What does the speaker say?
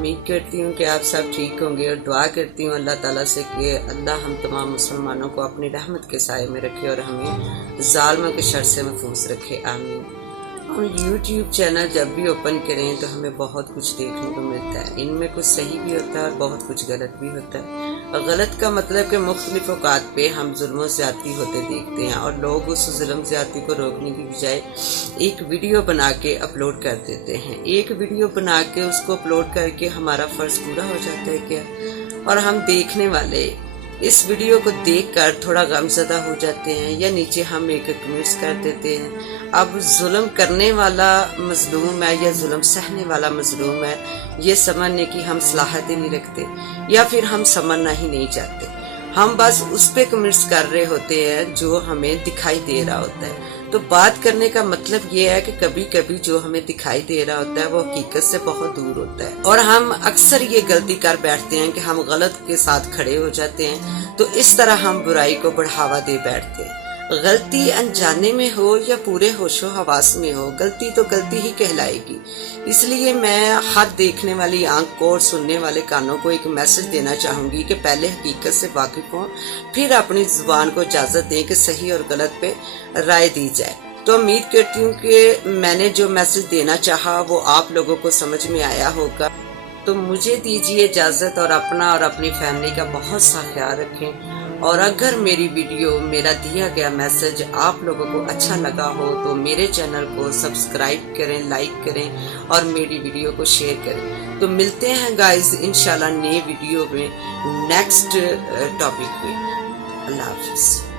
امید کرتی ہوں کہ آپ سب ٹھیک ہوں گے اور دعا کرتی ہوں اللہ تعالیٰ سے کہ اللہ ہم تمام مسلمانوں کو اپنی رحمت کے سائے میں رکھے اور ہمیں ظالموں کے شر سے محفوظ رکھے، آمین۔ ہم یوٹیوب چینل جب بھی اوپن کریں تو ہمیں بہت کچھ دیکھنے کو ملتا ہے، ان میں کچھ صحیح بھی ہوتا ہے اور بہت کچھ غلط بھی ہوتا ہے۔ اور غلط کا مطلب کہ مختلف اوقات پہ ہم ظلم و زیادتی ہوتے دیکھتے ہیں اور لوگ اس ظلم زیادتی کو روکنے کی بجائے ایک ویڈیو بنا کے اپلوڈ کر دیتے ہیں۔ ایک ویڈیو بنا کے اس کو اپلوڈ کر کے ہمارا فرض پورا ہو جاتا ہے کیا؟ اور ہم دیکھنے والے اس ویڈیو کو دیکھ کر تھوڑا غم زدہ ہو جاتے ہیں یا نیچے ہم ایک کمنٹس کر دیتے ہیں۔ اب ظلم کرنے والا مظلوم ہے یا ظلم سہنے والا مظلوم ہے، یہ سمجھنے کی ہم صلاحیت ہی نہیں رکھتے یا پھر ہم سمجھنا ہی نہیں چاہتے۔ ہم بس اس پہ کمنٹس کر رہے ہوتے ہیں جو ہمیں دکھائی دے رہا ہوتا ہے۔ تو بات کرنے کا مطلب یہ ہے کہ کبھی کبھی جو ہمیں دکھائی دے رہا ہوتا ہے وہ حقیقت سے بہت دور ہوتا ہے، اور ہم اکثر یہ غلطی کر بیٹھتے ہیں کہ ہم غلط کے ساتھ کھڑے ہو جاتے ہیں، تو اس طرح ہم برائی کو بڑھاوا دے بیٹھتے ہیں۔ غلطی انجانے میں ہو یا پورے ہوش و حواس میں ہو، غلطی تو غلطی ہی کہلائے گی۔ اس لیے میں ہر دیکھنے والی آنکھ کو اور سننے والے کانوں کو ایک میسج دینا چاہوں گی کہ پہلے حقیقت سے واقف ہوں، پھر اپنی زبان کو اجازت دیں کہ صحیح اور غلط پہ رائے دی جائے۔ تو امید کرتی ہوں کہ میں نے جو میسج دینا چاہا وہ آپ لوگوں کو سمجھ میں آیا ہوگا۔ تو مجھے دیجیے اجازت اور اپنا اور اپنی فیملی کا بہت سا خیال رکھیں، اور اگر میری ویڈیو، میرا دیا گیا میسج آپ لوگوں کو اچھا لگا ہو تو میرے چینل کو سبسکرائب کریں، لائک کریں اور میری ویڈیو کو شیئر کریں۔ تو ملتے ہیں گائز انشاءاللہ نئے ویڈیو میں نیکسٹ ٹاپک پہ۔ اللہ حافظ۔